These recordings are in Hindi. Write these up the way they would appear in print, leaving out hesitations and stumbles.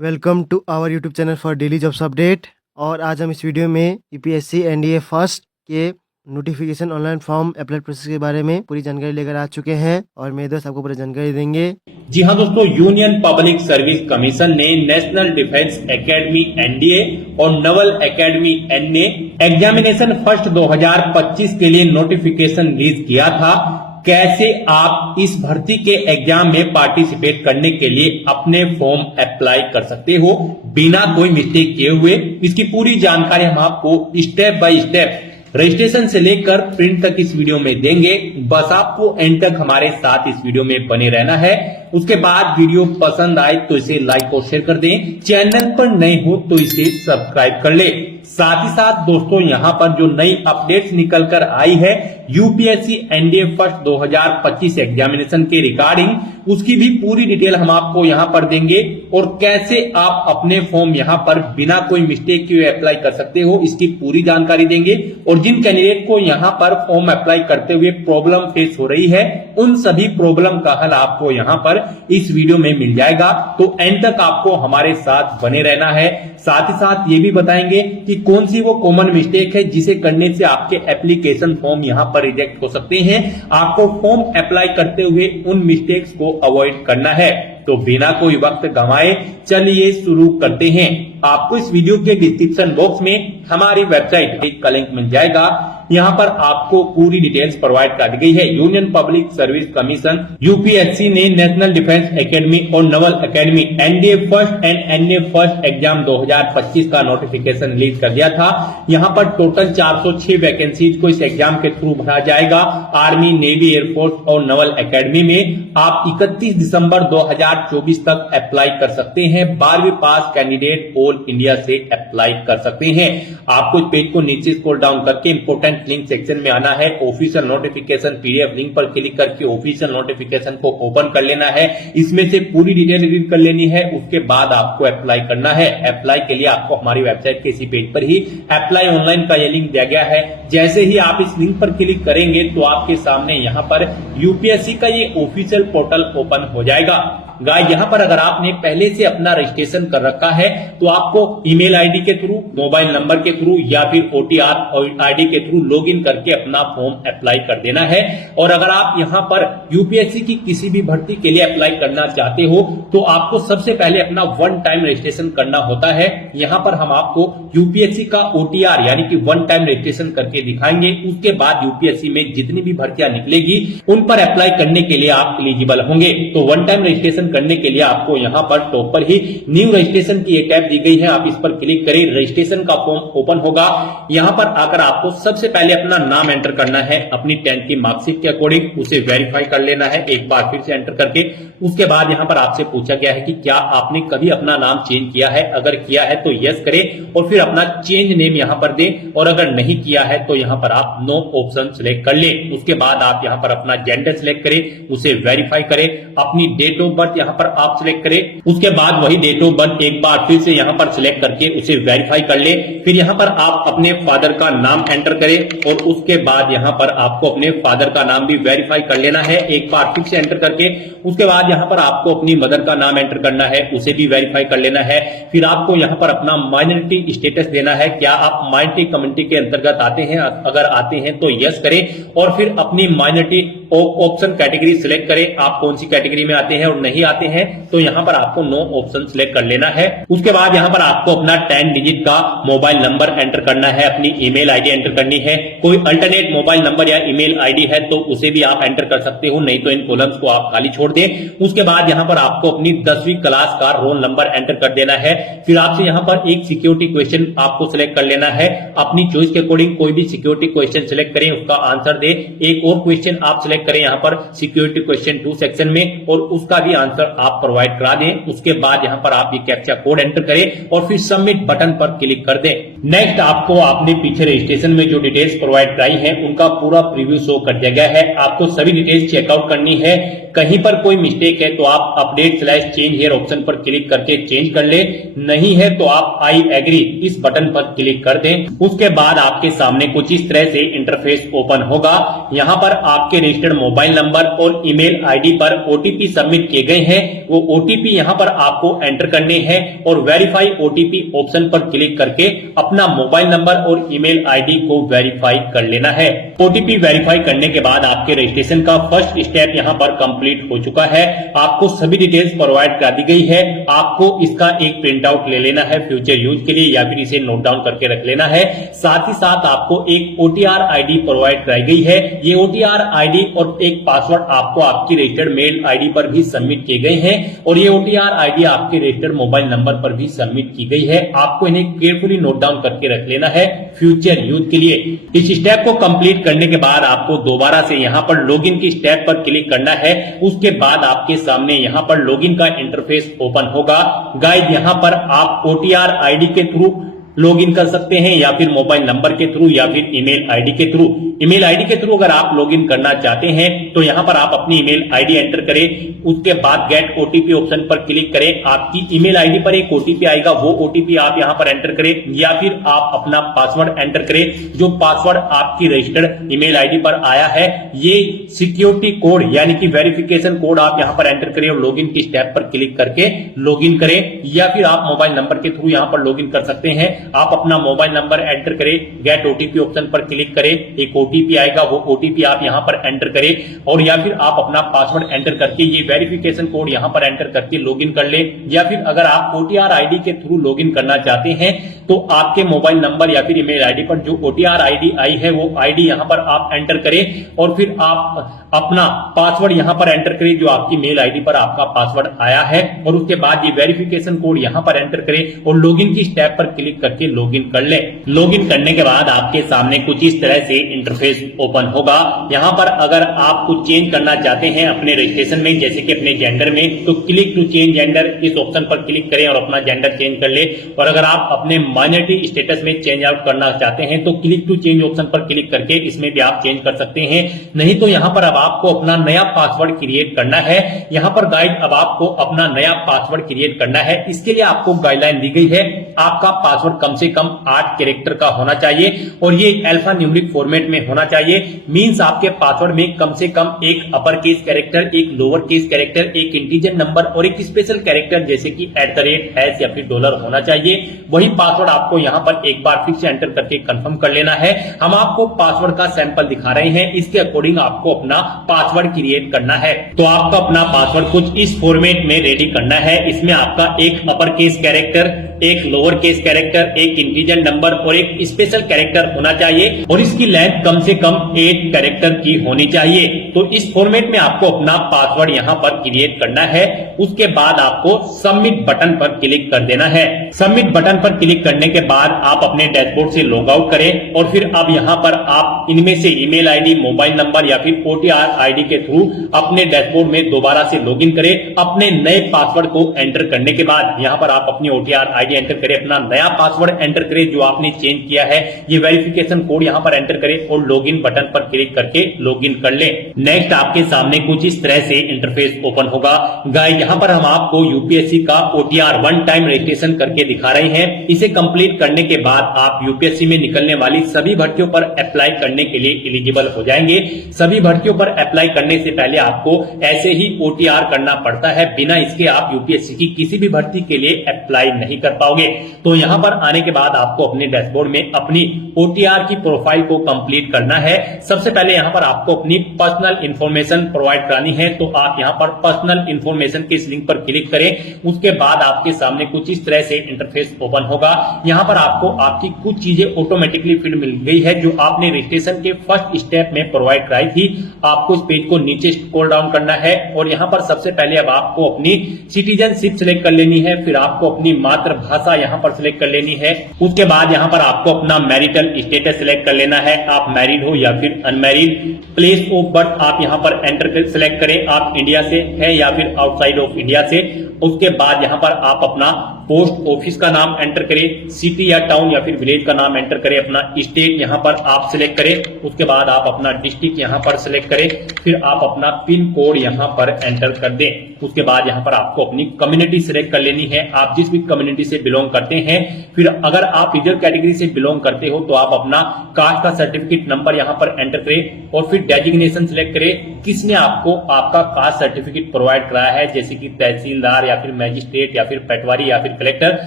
Welcome to our YouTube channel for daily jobs update. और आज हम इस वीडियो में यूपीएससी एनडीए फर्स्ट के notification online form apply process के बारे में पूरी जानकारी लेकर आ चुके हैं और मेरे दोस्त आपको पूरी जानकारी देंगे। जी हाँ दोस्तों, यूनियन पब्लिक सर्विस कमीशन ने नेशनल डिफेंस एकेडमी एनडीए और naval academy NA examination first 2025 के लिए नोटिफिकेशन रिलीज किया था। कैसे आप इस भर्ती के एग्जाम में पार्टिसिपेट करने के लिए अपने फॉर्म अप्लाई कर सकते हो बिना कोई मिस्टेक किए हुए, इसकी पूरी जानकारी हम आपको स्टेप बाय स्टेप रजिस्ट्रेशन से लेकर प्रिंट तक इस वीडियो में देंगे। बस आपको एंड तक हमारे साथ इस वीडियो में बने रहना है। उसके बाद वीडियो पसंद आए तो इसे लाइक और शेयर कर दें, चैनल पर नए हो तो इसे सब्सक्राइब कर ले। साथ ही साथ दोस्तों, यहां पर जो नई अपडेट्स निकल कर आई है यूपीएससी एनडीए फर्स्ट 2025 एग्जामिनेशन के रिगार्डिंग, उसकी भी पूरी डिटेल हम आपको यहां पर देंगे और कैसे आप अपने फॉर्म यहां पर बिना कोई मिस्टेक के अप्लाई कर सकते हो, इसकी पूरी जानकारी देंगे। और जिन कैंडिडेट को यहां पर फॉर्म अप्लाई करते हुए प्रॉब्लम फेस हो रही है, उन सभी प्रॉब्लम का हल आपको यहां पर इस वीडियो में मिल जाएगा। तो एंड तक आपको हमारे साथ बने रहना है। साथ ही साथ ये भी बताएंगे कि कौन सी वो कॉमन मिस्टेक है जिसे करने से आपके एप्लीकेशन फॉर्म यहां पर रिजेक्ट हो सकते हैं। आपको फॉर्म अप्लाई करते हुए उन मिस्टेक्स को अवॉइड करना है। तो बिना कोई वक्त गंवाए चलिए शुरू करते हैं। आपको इस वीडियो के डिस्क्रिप्शन बॉक्स में हमारी वेबसाइट का लिंक मिल जाएगा। यहां पर आपको पूरी डिटेल्स प्रोवाइड कर दी गई है। Union public service commission UPSC ने नेशनल डिफेंस एकेडमी और naval academy NDA first and NA first exam 2025 का नोटिफिकेशन रिलीज कर दिया था। यहां पर टोटल 406 वैकेंसीज को इस एग्जाम के थ्रू भरा जाएगा। आर्मी, नेवी, एयरफोर्स और नवल एकेडमी में आप 31 दिसंबर 2024 तक अप्लाई कर सकते हैं। 12वीं पास कैंडिडेट ऑल इंडिया से अप्लाई कर सकते हैं। आपको इस पेज को नीचे स्क्रॉल डाउन करके इंपोर्टेंट लिंक सेक्शन में आना है। ऑफिशियल नोटिफिकेशन पीडीएफ लिंक पर क्लिक करके ऑफिशियल नोटिफिकेशन को ओपन कर लेना है। इसमें से पूरी डिटेल रीड कर लेनी है। उसके बाद आपको अप्लाई करना है। अप्लाई के लिए आपको हमारी वेबसाइट के इसी पेज पर ही अप्लाई ऑनलाइन का ये लिंक दिया गया है। जैसे ही आप इस लिंक पर क्लिक करेंगे तो आपके सामने यहाँ पर यूपीएससी का ये ऑफिशियल पोर्टल ओपन हो जाएगा। गाइस, यहाँ पर अगर आपने पहले से अपना रजिस्ट्रेशन कर रखा है तो आपको ईमेल आईडी के थ्रू, मोबाइल नंबर के थ्रू या फिर ओटीआर आईडी के थ्रू लॉगिन करके अपना फॉर्म अप्लाई कर देना है। और अगर आप यहाँ पर यूपीएससी की किसी भी भर्ती के लिए अप्लाई करना चाहते हो तो आपको सबसे पहले अपना वन टाइम रजिस्ट्रेशन करना होता है। यहाँ पर हम आपको यूपीएससी का ओटीआर यानी कि वन टाइम रजिस्ट्रेशन करके दिखाएंगे। उसके बाद यूपीएससी में जितनी भी भर्तियां निकलेगी उन पर अप्लाई करने के लिए आप एलिजिबल होंगे। तो वन टाइम रजिस्ट्रेशन करने के लिए आपको यहाँ पर टॉप पर ही न्यू रजिस्ट्रेशन की एक टैब दी गई है। आप इस पर क्लिक करें, रजिस्ट्रेशन का फॉर्म ओपन होगा। यहाँ पर आकर आपको सबसे पहले अपना नाम एंटर करना है। अपनी 10th की मार्कशीट के अकॉर्डिंग उसे वेरीफाई कर लेना है एक बार फिर से एंटर करके। उसके बाद यहाँ पर आपसे पूछा गया है कि क्या आपने कभी अपना नाम चेंज किया है। अगर किया है तो यस करें और फिर अपना चेंज नेम यहाँ पर दें। और अगर नहीं किया है तो यहाँ पर आप नो ऑप्शन सिलेक्ट कर लें। उसके बाद आप यहाँ पर अपना जेंडर सिलेक्ट करें, उसे वेरीफाई करें। अपनी डेट ऑफ बर्थ यहाँ पर आप सिलेक्ट करें। उसके बाद वही डेट ऑफ बर्थ एक बार फिर से यहाँ पर सिलेक्ट करके उसे वेरीफाई कर ले। फिर यहाँ पर आप अपने फादर का नाम एंटर करें और उसके बाद यहाँ पर आपको अपने फादर का नाम भी वेरीफाई कर लेना है एक बार फिर से एंटर करके। उसके बाद यहाँ पर आपको अपनी मदर का नाम एंटर करना है, उसे भी वेरीफाई कर लेना है। फिर आपको यहाँ पर अपना माइनॉरिटी स्टेटस देना है। क्या आप माइनॉरिटी कम्युनिटी के अंतर्गत आते हैं? अगर आते हैं तो यस करें और फिर अपनी माइनॉरिटी ऑप्शन कैटेगरी सिलेक्ट करें। आप कौन सी कैटेगरी में आते हैं और नहीं आते हैं तो यहाँ पर आपको नो ऑप्शन सिलेक्ट कर लेना है। उसके बाद यहाँ पर आपको अपना 10 डिजिट का मोबाइल नंबर एंटर करना है, अपनी ईमेल आईडी एंटर करनी है। कोई अल्टरनेट मोबाइल नंबर या ईमेल आईडी है तो उसे भी आप एंटर कर सकते हो, नहीं तो इन कॉलम्स को आप खाली छोड़ दें। उसके बाद यहाँ पर आपको अपनी 10वीं क्लास का रोल नंबर एंटर कर देना है। फिर आपसे यहाँ पर एक सिक्योरिटी क्वेश्चन आपको सिलेक्ट कर लेना है। अपनी चॉइस के अकॉर्डिंग कोई भी सिक्योरिटी क्वेश्चन सिलेक्ट करें, उसका आंसर दे। एक और क्वेश्चन आप सिलेक्ट करें यहाँ पर सिक्योरिटी क्वेश्चन 2 सेक्शन में और उसका भी आंसर आप प्रोवाइड करा दें। उसके बाद यहाँ पर आप ये कैप्चा कोड एंटर करें और फिर सबमिट बटन पर क्लिक कर दें। नेक्स्ट आपको आपने पीछे रजिस्ट्रेशन में जो डिटेल्स प्रोवाइड कराई है उनका पूरा प्रीव्यू शो कर दिया गया है। आपको सभी डिटेल्स चेकआउट करनी है। कहीं पर कोई मिस्टेक है तो आप अपडेट/चेंज हियर ऑप्शन पर क्लिक करके चेंज कर ले, नहीं है तो आप आई एग्री इस बटन पर क्लिक कर दें। उसके बाद आपके सामने कुछ इस तरह से इंटरफेस ओपन होगा। यहां पर आपके रजिस्टर्ड मोबाइल नंबर और ईमेल आईडी पर ओटीपी सबमिट किए गए हैं, वो ओटीपी यहां पर आपको एंटर करने हैं और वेरीफाई ओटीपी ऑप्शन पर क्लिक करके अपना मोबाइल नंबर और ईमेल आईडी को वेरीफाई कर लेना है। ओटीपी वेरीफाई करने के बाद आपके रजिस्ट्रेशन का फर्स्ट स्टेप यहां पर कंप्लीट हो चुका है। आपको सभी डिटेल्स प्रोवाइड कर दी गई है। आपको इसका एक प्रिंट आउट ले लेना है फ्यूचर यूज के लिए, या फिर इसे नोट डाउन करके रख लेना है। साथ ही साथ आपको एक ओटीआर आईडी प्रोवाइड कराई गई है। ये ओटीआर आईडी और एक पासवर्ड आपको आपकी रजिस्टर्ड मेल आईडी पर भी सबमिट किए गए हैं और ये ओटीआर आईडी आपके रजिस्टर्ड मोबाइल नंबर पर भी सबमिट की गई है। आपको इन्हें केयरफुली नोट डाउन करके रख लेना है फ्यूचर यूज के लिए। इस स्टेप को कंप्लीट करने के बाद आपको दोबारा से यहां पर लॉगिन की स्टेप पर क्लिक करना है। उसके बाद आपके सामने यहां पर लॉगिन का इंटरफेस ओपन होगा। गाइस, यहां पर आप ओटीआर आईडी के थ्रू लॉगिन कर सकते हैं या फिर मोबाइल नंबर के थ्रू या फिर ईमेल आईडी के थ्रू। ईमेल आईडी के थ्रू अगर आप लॉगिन करना चाहते हैं तो यहां पर आप अपनी ईमेल आईडी एंटर करें। उसके बाद गेट ओटीपी ऑप्शन पर क्लिक करें। आपकी ईमेल आईडी पर एक ओटीपी आएगा, वो ओटीपी आप यहां पर एंटर करें या फिर आप अपना पासवर्ड एंटर करें। जो पासवर्ड आपकी रजिस्टर्ड ईमेल आईडी पर आया है, ये सिक्योरिटी कोड यानी कि वेरिफिकेशन कोड आप यहां पर एंटर करें और लॉगिन की स्टेप पर क्लिक करके लॉगिन करें, या फिर आप मोबाइल नंबर के थ्रू यहां पर लॉगिन कर सकते हैं। आप अपना मोबाइल नंबर एंटर करें, गेट ओटीपी ऑप्शन पर क्लिक करें, एक ओटीपी आएगा, वो ओटीपी आप यहां पर एंटर करें, और या फिर आप अपना पासवर्ड एंटर करके ये वेरिफिकेशन कोड यहां पर एंटर करके लॉगिन कर ले। या फिर अगर आप ओटीआर आईडी के थ्रू लॉगिन करना चाहते हैं तो आपके मोबाइल नंबर या फिर ईमेल आईडी पर जो ओटीआर आईडी आई है वो आईडी यहां पर आप एंटर करें और फिर आप अपना पासवर्ड यहां पर एंटर करें जो आपकी मेल आईडी पर आपका पासवर्ड आया है, और उसके बाद ये वेरिफिकेशन कोड यहां पर एंटर करें और लॉगिन की स्टेप पर क्लिक करके लॉगिन कर ले। लॉगिन करने के बाद आपके सामने कुछ इस तरह से इंटरफेस ओपन होगा। यहां पर अगर आप कुछ चेंज करना चाहते हैं अपने रजिस्ट्रेशन में, जैसे कि अपने जेंडर में, तो क्लिक टू चेंज जेंडर इस ऑप्शन पर क्लिक करें और अपना जेंडर चेंज कर ले। और अगर आप अपने माइनॉरिटी स्टेटस में चेंज आउट करना चाहते हैं तो क्लिक टू चेंज ऑप्शन पर क्लिक करके इसमें भी आप चेंज कर सकते हैं। नहीं तो यहां पर अब आपको अपना नया पासवर्ड क्रिएट करना है। यहां पर गाइड अब आपको अपना नया पासवर्ड क्रिएट करना है। इसके लिए आपको गाइडलाइन दी गई है, आपका पासवर्ड कम से कम 8 कैरेक्टर का होना चाहिए और ये अल्फा न्यूमेरिक फॉर्मेट में होना चाहिए। मींस आपके पासवर्ड में कम से कम एक अपर केस कैरेक्टर, एक लोअर केस कैरेक्टर, एक इंटीजर नंबर और एक स्पेशल कैरेक्टर जैसे कि @ या फिर डॉलर होना चाहिए। वही पासवर्ड आपको यहां पर एक बार फिर से एंटर करके कंफर्म कर लेना है। हम आपको पासवर्ड का सैंपल दिखा रहे हैं, इसके अकॉर्डिंग आपको अपना पासवर्ड क्रिएट करना है। तो आपका अपना पासवर्ड कुछ इस फॉर्मेट में रेडी करना है। इसमें आपका एक अपर केस कैरेक्टर, एक लोअर केस कैरेक्टर, एक इंटीजर नंबर और एक स्पेशल कैरेक्टर होना चाहिए और इसकी लेंथ कम से कम 8 कैरेक्टर की होनी चाहिए। तो इस फॉर्मेट में आपको अपना पासवर्ड यहां पर क्रिएट करना है। उसके बाद आपको सबमिट बटन पर क्लिक कर देना है। सबमिट बटन पर क्लिक करने के बाद आप अपने डैशबोर्ड से लॉग आउट करें और फिर अब यहां पर आप इनमें से ईमेल आईडी, मोबाइल नंबर या फिर ओटीआर आईडी के थ्रू अपने डैशबोर्ड में दोबारा से लॉगिन करें। अपने नए पासवर्ड को एंटर करने के बाद यहां पर आप अपनी ओटीआर आईडी एंटर करें, अपना नया पासवर्ड एंटर करें जो आपने चेंज किया है, ये वेरिफिकेशन कोड यहां पर एंटर करें और लॉगिन बटन पर क्लिक करके लॉगिन कर लें। नेक्स्ट आपके सामने कुछ इस तरह से इंटरफेस ओपन होगा। गाइस, यहां पर हम आपको यूपीएससी का ओटीआर वन टाइम रजिस्ट्रेशन करके दिखा रहे हैं। इसे कंप्लीट करने के बाद आप यूपीएससी में निकलने वाली सभी भर्तियों पर अप्लाई करने के लिए एलिजिबल हो जाएंगे। सभी भर्तियों पर अप्लाई करने से पहले आपको ऐसे ही ओटीआर करना पड़ता है, बिना इसके आप यूपीएससी की किसी भी भर्ती के लिए अप्लाई नहीं कर पाओगे। तो यहां पर आने के बाद आपको अपने डैशबोर्ड में अपनी ओटीआर की प्रोफाइल को कंप्लीट करना है। सबसे पहले यहां पर आपको अपनी पर्सनल इंफॉर्मेशन प्रोवाइड करानी है, तो आप यहां पर पर्सनल इंफॉर्मेशन के इस लिंक पर क्लिक करें। उसके बाद आपके सामने कुछ इस तरह से इंटरफेस ओपन होगा। यहां पर आपको आपकी कुछ चीजें ऑटोमेटिकली फिल मिल गई है जो आपने रजिस्ट्रेशन के फर्स्ट स्टेप में प्रोवाइड कराई थी। आपको इस पेज को नीचे स्क्रॉल डाउन करना है और यहां पर सबसे पहले अब आपको अपनी सिटीजनशिप सिलेक्ट कर लेनी है, फिर आपको अपनी मातृभाषा यहां पर सिलेक्ट कर लेनी है। उसके बाद यहां पर आपको अपना मैरिटल स्टेटस सिलेक्ट कर लेना है, आप मैरिड हो या फिर अनमैरिड। प्लेस ऑफ बर्थ आप यहां पर एंटर सिलेक्ट करें, आप इंडिया से है या फिर आउटसाइड ऑफ इंडिया से। उसके बाद यहां पर आप अपना पोस्ट ऑफिस का नाम एंटर करें, सिटी या टाउन या फिर विलेज का नाम एंटर करें, अपना स्टेट यहाँ पर आप सिलेक्ट करें, उसके बाद आप अपना डिस्ट्रिक्ट यहाँ पर सिलेक्ट करें, फिर आप अपना पिन कोड यहाँ पर एंटर कर दें। उसके बाद यहाँ पर आपको अपनी कम्युनिटी सिलेक्ट कर लेनी है, आप जिस भी कम्युनिटी से बिलोंग करते हैं। फिर अगर आप रिजर्व कैटेगरी से बिलोंग करते हो तो आप अपना कास्ट का सर्टिफिकेट नंबर यहाँ पर एंटर करें और फिर डेजिग्नेशन सिलेक्ट करें, किसने आपको आपका कास्ट सर्टिफिकेट प्रोवाइड कराया है, जैसे कि तहसीलदार या फिर मैजिस्ट्रेट या फिर पटवारी या फिर कलेक्टर।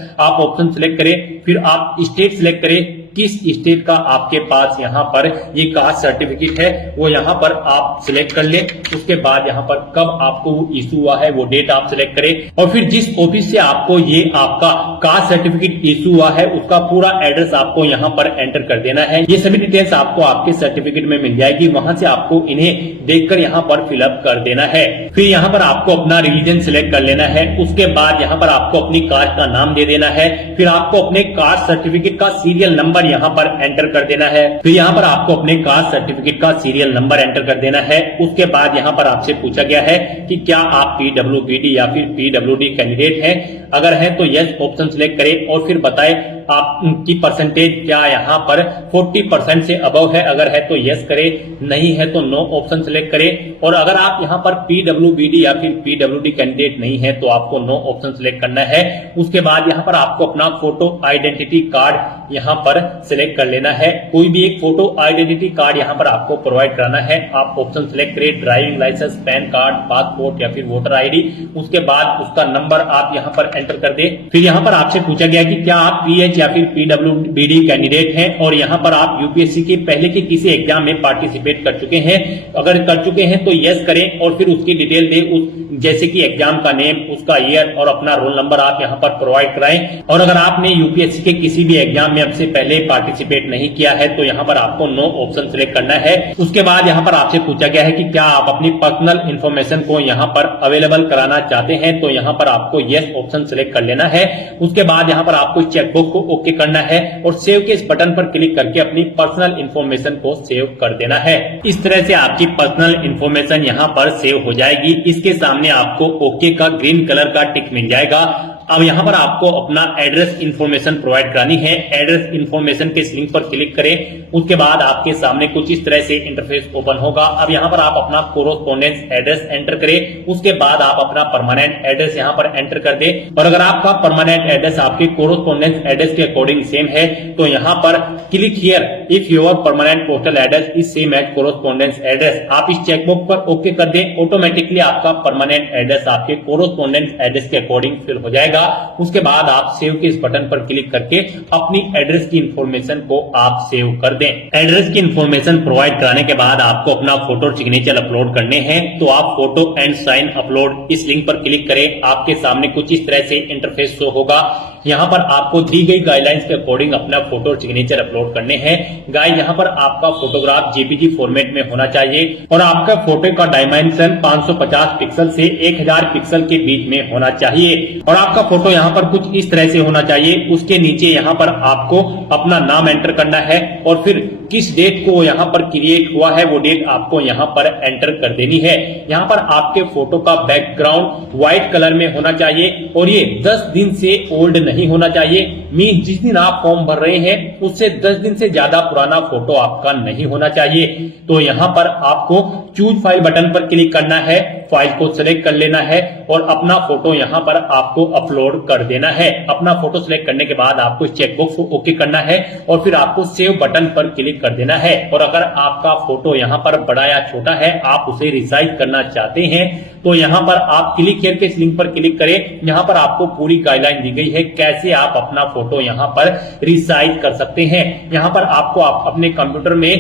आप ऑप्शन सिलेक्ट करें, फिर आप स्टेट सिलेक्ट करें, किस स्टेट का आपके पास यहाँ पर ये कास्ट सर्टिफिकेट है वो यहाँ पर आप सिलेक्ट कर लें। उसके बाद यहाँ पर कब आपको वो इशू हुआ है वो डेट आप सिलेक्ट करें और फिर जिस ऑफिस से आपको ये आपका कास्ट सर्टिफिकेट इशू हुआ है उसका पूरा एड्रेस आपको यहाँ पर एंटर कर देना है। ये सभी डिटेल्स आपको आपके सर्टिफिकेट में मिल जाएगी, वहां से आपको इन्हें देखकर यहाँ पर फिलअप कर देना है। फिर यहाँ पर आपको अपना रिलीजन सिलेक्ट कर लेना है, उसके बाद यहाँ पर आपको अपनी कास्ट का नाम दे देना है, फिर आपको अपने कास्ट सर्टिफिकेट का सीरियल नंबर यहाँ पर एंटर कर देना है। फिर यहाँ पर आपको अपने कास्ट सर्टिफिकेट का सीरियल नंबर एंटर कर देना है। उसके बाद यहाँ पर आपसे पूछा गया है कि क्या आप पीडब्ल्यूबीडी या फिर पीडब्ल्यूडी कैंडिडेट हैं, अगर है तो यस ऑप्शन सिलेक्ट करें और फिर बताएं आपकी परसेंटेज क्या यहाँ पर 40% से अबव है, अगर है तो यस करें, नहीं है तो नो ऑप्शन सिलेक्ट करें। और अगर आप यहाँ पर पीडब्ल्यूबीडी या फिर पीडब्ल्यूडी कैंडिडेट नहीं है तो आपको नो ऑप्शन सिलेक्ट करना है। उसके बाद यहाँ पर आपको अपना फोटो आइडेंटिटी कार्ड यहाँ पर सिलेक्ट कर लेना है, कोई भी एक फोटो आइडेंटिटी कार्ड यहाँ पर आपको प्रोवाइड कराना है। आप ऑप्शन सिलेक्ट करें, driving licence, PAN card, passport या फिर वोटर आईडी। उसके बाद उसका नंबर आप यहाँ पर एंटर कर दे। फिर यहाँ पर आपसे पूछा गया कि क्या आप पीएच या फिर पीडब्ल्यूबीडी कैंडिडेट हैं और यहाँ पर आप यूपीएससी के पहले के किसी एग्जाम में पार्टिसिपेट कर चुके हैं, अगर कर चुके हैं तो यस करें और फिर उसकी डिटेल दें, जैसे कि एग्जाम का नेम, उसका ईयर और अपना रोल नंबर आप यहाँ पर प्रोवाइड कराएं। और अगर आपने यूपीएससी के किसी भी एग्जाम में अब से पहले पार्टिसिपेट नहीं किया है तो यहाँ पर आपको नो ऑप्शन सिलेक्ट करना है। उसके बाद यहाँ पर आपसे पूछा गया है कि क्या आप अपनी पर्सनल इंफॉर्मेशन को यहाँ पर अवेलेबल कराना चाहते हैं, तो यहाँ पर आपको यस ऑप्शन सिलेक्ट कर लेना है। उसके बाद यहाँ पर आपको चेकबुक को ओके करना है और सेव के इस बटन पर क्लिक करके अपनी पर्सनल इंफॉर्मेशन को सेव कर देना है। इस तरह से आपकी पर्सनल इंफॉर्मेशन यहाँ पर सेव हो जाएगी। इसके सामने आपको ओके का ग्रीन कलर का टिक मिल जाएगा। अब यहाँ पर आपको अपना एड्रेस इंफॉर्मेशन प्रोवाइड करानी है। एड्रेस इंफॉर्मेशन के इस लिंक पर क्लिक करें, उसके बाद आपके सामने कुछ इस तरह से इंटरफेस ओपन होगा। अब यहाँ पर आप अपना कोरोस्पोंडेंस एड्रेस एंटर करें, उसके बाद आप अपना परमानेंट एड्रेस यहाँ पर एंटर कर दें। और अगर आपका परमानेंट एड्रेस आपके कोरोस्पोंडेंस एड्रेस के अकॉर्डिंग सेम है तो यहाँ पर click here if your permanent postal address is same as correspondence address. आप इस चेकबॉक्स पर ओके कर दें, ऑटोमेटिकली आपका परमानेंट एड्रेस आपके कोरोस्पोंडेंस एड्रेस के अकॉर्डिंग फिल हो जाएगा। उसके बाद आप सेव के इस बटन पर क्लिक करके अपनी एड्रेस की इंफॉर्मेशन को आप सेव कर दें। एड्रेस की इंफॉर्मेशन प्रोवाइड कराने के बाद आपको अपना फोटो और सिग्नेचर अपलोड करने हैं, तो आप फोटो एंड साइन अपलोड इस लिंक पर क्लिक करें। आपके सामने कुछ इस तरह से इंटरफेस शो होगा। यहाँ पर आपको दी गई गाइडलाइंस के अकॉर्डिंग अपना फोटो और सिग्नेचर अपलोड करने हैं। गाइस, यहाँ पर आपका फोटोग्राफ जेपीजी फॉर्मेट में होना चाहिए और आपका फोटो का डायमेंशन 550 पिक्सल से 1000 पिक्सल के बीच में होना चाहिए और आपका फोटो यहाँ पर कुछ इस तरह से होना चाहिए। उसके नीचे यहाँ पर आपको अपना नाम एंटर करना है और फिर किस डेट को यहाँ पर क्रिएट हुआ है वो डेट आपको यहाँ पर एंटर कर देनी है। यहाँ पर आपके फोटो का बैकग्राउंड व्हाइट कलर में होना चाहिए और ये 10 दिन से ओल्ड नहीं होना चाहिए। मीन जिस दिन आप फॉर्म भर रहे हैं उससे 10 दिन से ज्यादा पुराना फोटो आपका नहीं होना चाहिए। तो यहाँ पर आपको चूज फाइल बटन पर क्लिक करना है, फाइल को सिलेक्ट कर लेना है और अपना फोटो यहाँ पर आपको अपलोड कर देना है। अपना फोटो सिलेक्ट करने के बाद आपको चेकबॉक्स को ओके करना है और फिर आपको सेव बटन पर क्लिक कर देना है। और अगर आपका फोटो यहाँ पर बड़ा या छोटा है, आप उसे रिसाइज करना चाहते हैं, तो यहाँ पर आप क्लिक हियर के इस लिंक पर क्लिक करें। यहाँ पर आपको पूरी गाइडलाइन दी गई है कैसे आप अपना फोटो यहाँ पर रिसाइज कर सकते हैं। यहाँ पर आपको अपने कंप्यूटर में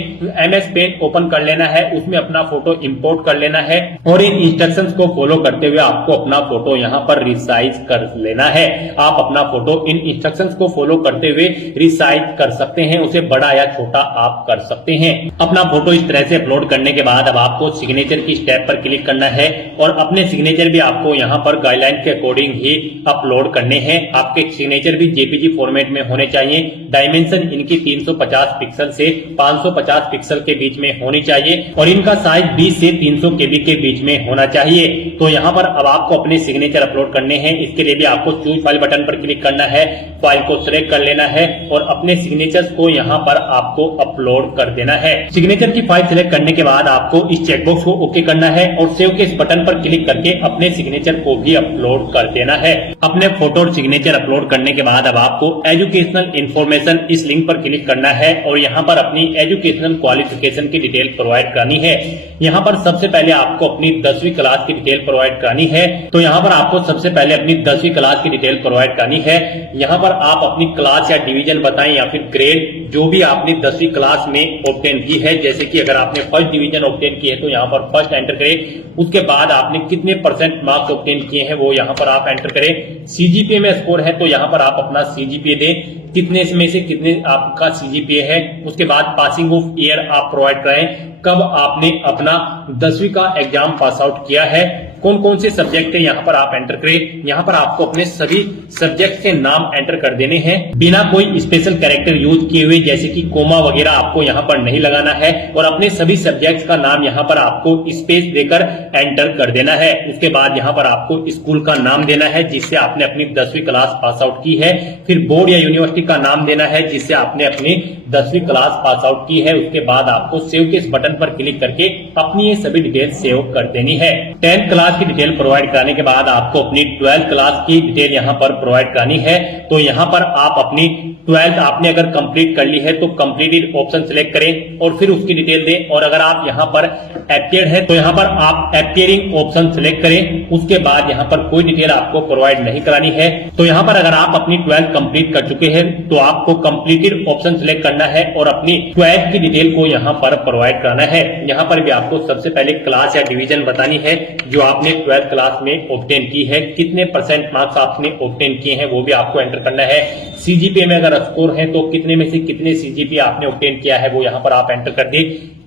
MS पेंट ओपन कर लेना है, उसमें अपना फोटो इंपोर्ट कर लेना है और इन इंस्ट्रक्शंस को फॉलो करते हुए आपको अपना फोटो यहाँ पर रिसाइज कर लेना है। आप अपना फोटो इन इंस्ट्रक्शंस को फॉलो करते हुए रिसाइज कर सकते हैं, उसे बड़ा या छोटा आप कर सकते हैं। अपना फोटो इस तरह से अपलोड करने के बाद अब आपको सिग्नेचर की स्टेप पर क्लिक करना है और और अपने सिग्नेचर भी आपको यहाँ पर गाइडलाइन के अकॉर्डिंग ही अपलोड करने हैं। आपके सिग्नेचर भी जेपीजी फॉर्मेट में होने चाहिए। डायमेंशन इनकी 350 पिक्सल से 550 पिक्सल के बीच में होनी चाहिए और इनका साइज 20 से 300 केबी के बीच में होना चाहिए। तो यहाँ पर अब आपको अपने सिग्नेचर अपलोड करने हैं। इसके लिए भी आपको चूज फाइल बटन पर क्लिक करना है, फाइल को सिलेक्ट कर लेना है और अपने सिग्नेचर्स को यहाँ पर आपको अपलोड कर देना है। सिग्नेचर की फाइल सिलेक्ट करने के बाद आपको इस चेकबॉक्स को ओके करना है और सेव के इस बटन पर क्लिक करके अपने सिग्नेचर को भी अपलोड कर देना है। अपने फोटो और सिग्नेचर अपलोड करने के बाद अब आपको एजुकेशनल इंफॉर्मेशन इस लिंक पर क्लिक करना है और यहाँ पर अपनी एजुकेशनल क्वालिफिकेशन की डिटेल प्रोवाइड करनी है। यहाँ पर सबसे पहले आपको अपनी 10वीं क्लास की डिटेल प्रोवाइड करनी है। तो यहाँ पर आपको सबसे पहले अपनी 10वीं क्लास की डिटेल प्रोवाइड करनी है। यहाँ पर आप अपनी क्लास या डिवीजन बताएं या फिर ग्रेड जो भी आपने 10वीं क्लास में ऑब्टेन की है। जैसे कि अगर आपने फर्स्ट डिवीजन ऑब्टेन की है तो यहाँ पर फर्स्ट एंटर करें। उसके बाद आपने कितने % मार्क्स ऑब्टेन किए हैं वो यहाँ पर आप एंटर करें। सीजीपीए में स्कोर है तो यहाँ पर आप अपना सीजीपीए दें, कितने में से कितने आपका सीजीपीए है। उसके बाद पासिंग ऑफ ईयर आप प्रोवाइड कराएं, कब आपने अपना 10वीं का एग्जाम पास आउट किया है, कौन कौन से सब्जेक्ट है यहाँ पर आप एंटर करें। यहाँ पर आपको अपने सभी सब्जेक्ट के नाम एंटर कर देने हैं बिना कोई स्पेशल कैरेक्टर यूज किए हुए, जैसे कि कोमा वगैरह आपको यहाँ पर नहीं लगाना है। और अपने सभी सब्जेक्ट्स का नाम यहाँ पर आपको स्पेस देकर एंटर कर देना है। उसके बाद यहाँ पर आपको स्कूल का नाम देना है जिससे आपने अपनी 10वीं क्लास पास आउट की है। फिर बोर्ड या यूनिवर्सिटी का नाम देना है जिससे आपने अपनी 10वीं क्लास पास आउट की है। उसके बाद आपको सेव के इस बटन पर क्लिक करके अपनी ये सभी डिटेल सेव कर देनी है। 10th क्लास की डिटेल प्रोवाइड कराने के बाद आपको अपनी 12th क्लास की डिटेल यहाँ पर प्रोवाइड करानी है। तो यहाँ पर आप अपनी 12th आपने अगर कंप्लीट कर ली है तो कंप्लीटेड ऑप्शन सिलेक्ट करें और फिर उसकी डिटेल दें। और अगर आप यहाँ पर अपीयर्ड है तो यहाँ पर आप अपीयरिंग ऑप्शन सिलेक्ट करें। उसके बाद यहाँ पर कोई डिटेल आपको प्रोवाइड नहीं करानी है। तो यहाँ पर अगर आप अपनी 12th कंप्लीट कर चुके हैं तो आपको कंप्लीटेड ऑप्शन सिलेक्ट करना है और अपनी 12th की डिटेल को यहाँ पर प्रोवाइड कराना है। यहाँ पर भी आपको सबसे पहले क्लास या डिवीजन बतानी है जो आपने 12th क्लास में ऑब्टेन की है, कितने % मार्क्स आपने ऑब्टेन किए हैं वो भी आपको एंटर करना है। सीजीपीए में अगर स्कोर है तो कितने में से कितने सीजीपीए आपने ऑब्टेन किया है वो यहाँ पर आप एंटर कर दें।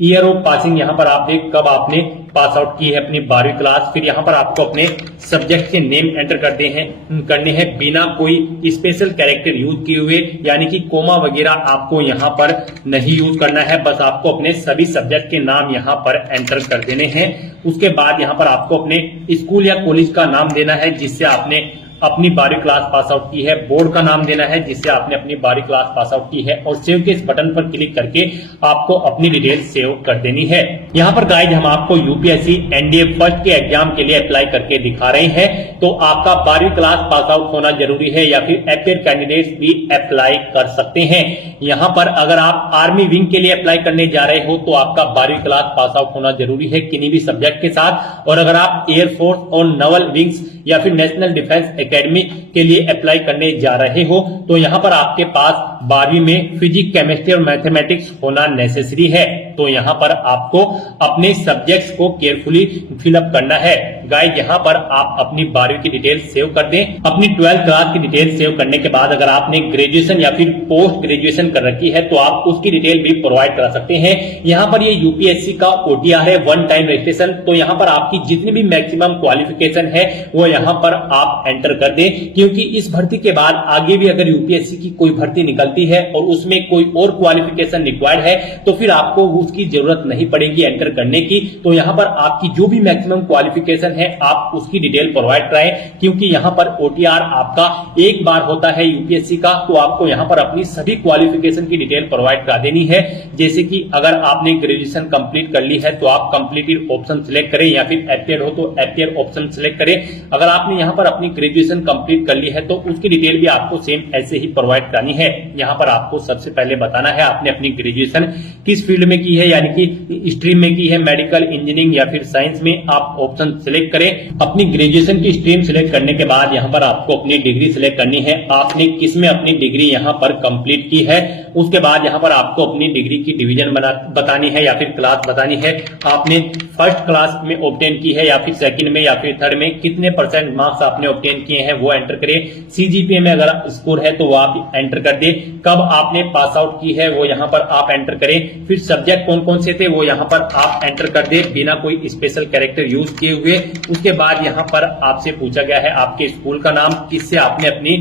ईयर ऑफ पासिंग यहाँ पर आप देख कब आपने पास आउट की है अपनी 12वीं क्लास। फिर यहाँ पर आपको अपने सब्जेक्ट के नेम एंटर करने हैं बिना कोई स्पेशल कैरेक्टर यूज किए हुए, यानी कि कोमा वगैरह आपको यहाँ पर नहीं यूज करना है। बस आपको अपने सभी सब्जेक्ट के नाम यहाँ पर एंटर कर देने हैं। उसके बाद यहाँ पर आपको अपने स्कूल या कॉलेज का नाम देना है जिससे आपने अपनी 12वीं क्लास पास आउट की है। बोर्ड का नाम देना है जिससे आपने अपनी 12वीं क्लास पास आउट की है और सेव के इस बटन पर क्लिक करके आपको अपनी डिटेल सेव कर देनी है। यहाँ पर गाइज हम आपको यूपीएससी एनडीए फर्स्ट के एग्जाम के लिए अप्लाई करके दिखा रहे हैं। तो आपका 12वीं क्लास पास आउट होना जरूरी है या फिर अपीयर कैंडिडेट्स भी अप्लाई कर सकते हैं। यहाँ पर अगर आप आर्मी विंग के लिए अप्लाई करने जा रहे हो तो आपका 12वीं क्लास पास आउट होना जरूरी है किन्हीं भी सब्जेक्ट के साथ। और अगर आप एयरफोर्स और नवल विंग्स या फिर नेशनल डिफेंस एकेडमी के लिए अप्लाई करने जा रहे हो तो यहाँ पर आपके पास 12वीं में फिजिक्स, केमिस्ट्री और मैथमेटिक्स होना नेसेसरी है। तो यहाँ पर आपको अपने सब्जेक्ट्स को केयरफुली फिलअप करना है। गाइस यहाँ पर आप अपनी 12वीं की डिटेल सेव कर दें। अपनी 12th क्लास की डिटेल सेव करने के बाद अगर आपने ग्रेजुएशन या फिर पोस्ट ग्रेजुएशन कर रखी है तो आप उसकी डिटेल भी प्रोवाइड करा सकते हैं। यहाँ पर ये यूपीएससी का ओटीआर है, वन टाइम रजिस्ट्रेशन। तो यहाँ पर आपकी जितनी भी मैक्सिमम क्वालिफिकेशन है वो यहाँ पर आप एंटर कर दें, क्योंकि इस भर्ती के बाद आगे भी अगर यूपीएससी की कोई भर्ती निकलती है और उसमें कोई और क्वालिफिकेशन रिक्वायर्ड है तो फिर आपको उसकी जरूरत नहीं पड़ेगी एंटर करने की। तो यहाँ पर आपकी जो भी मैक्सिमम क्वालिफिकेशन है आप उसकी डिटेल प्रोवाइड कराएं, क्योंकि यहाँ पर ओटीआर आपका एक बार होता है यूपीएससी का। तो आपको यहाँ पर अपनी सभी क्वालिफिकेशन की डिटेल प्रोवाइड करा देनी है। जैसे कि अगर आपने ग्रेजुएशन कंप्लीट कर ली है तो आप कंप्लीटेड ऑप्शन सिलेक्ट करें या फिर अपीयर हो तो अपीयर ऑप्शन सिलेक्ट करें। अगर आपने यहाँ पर अपनी ग्रेजुएशन कंप्लीट कर ली है तो उसकी डिटेल भी आपको सेम ऐसे ही प्रोवाइड करानी है। यहाँ पर आपको सबसे पहले बताना है आपने अपनी ग्रेजुएशन किस फील्ड में की है, यानी कि स्ट्रीम में की है, मेडिकल, इंजीनियरिंग या फिर साइंस में। आप ऑप्शन सिलेक्ट करें। अपनी ग्रेजुएशन की स्ट्रीम सिलेक्ट करने के बाद यहाँ पर आपको अपनी डिग्री सिलेक्ट करनी है, आपने किस में अपनी डिग्री यहाँ पर कंप्लीट की है। उसके बाद यहाँ पर आपको अपनी डिग्री की डिवीजन बतानी है या फिर क्लास बतानी है। आपने फर्स्ट क्लास में ऑब्टेन की है या फिर सेकंड में या फिर थर्ड में, कितने % मार्क्स आपने ऑब्टेन किए हैं वो एंटर करें। सीजीपीए में अगर स्कोर है तो वो आप एंटर कर दे। कब आपने पास आउट की है वो यहाँ पर आप एंटर करें। फिर सब्जेक्ट कौन कौन से थे वो यहाँ पर आप एंटर कर दे बिना कोई स्पेशल कैरेक्टर यूज किए हुए। उसके बाद यहाँ पर आपसे पूछा गया है आपके स्कूल का नाम, किससे आपने अपनी